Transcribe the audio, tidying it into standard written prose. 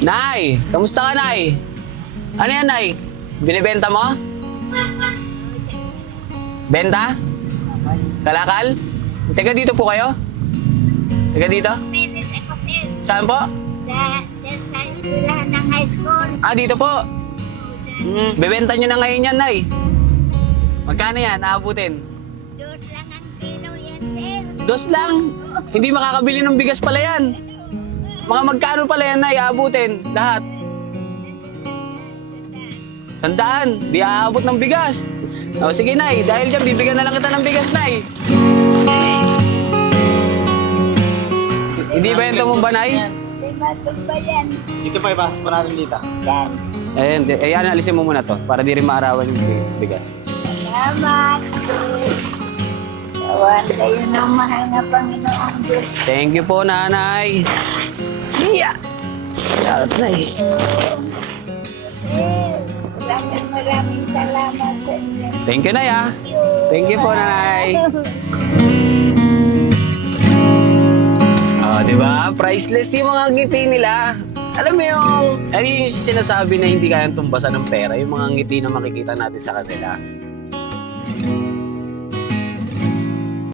Nay, kamusta ka, Nay? Ano yan, Nay? Binibenta mo? Benta? Kalakal? Taga dito po kayo? Taga dito? Minutes ako, sir. Saan po? Sa eskwelahan ng high school. Ah, dito po. Bebenta nyo na ngayon yan, Nay. Magkano yan? Aabutin? Dos lang ang kilo yan, sir. Dos lang. Hindi makakabili ng bigas pala yan. Mga magkano pala yan, Nay? Aabutin? Lahat. 100. Di aabot ng bigas. O, sige, Nay. Dahil dyan, bibigyan na lang kita ng bigas, Nay. Hindi benta mo ba, Nay? Di matog ba yan? Dito pa iba, maraming dito. Yan. Ayan, alisin mo muna to para di rin maarawan yung bigas. Salamat, sir. Kawan kayo ng mahal na Panginoong Diyos. Thank you po, Nanay. Yeah. Salamat, Nay. Sir, maraming salamat sa inyo. Thank you, Nay, ah. Thank you po, Nanay. Oh, di ba? Priceless yung mga ngiti nila. Alam mo yung sinasabi na hindi kayang tumbasan ng pera, yung mga ngiti na makikita natin sa kanila.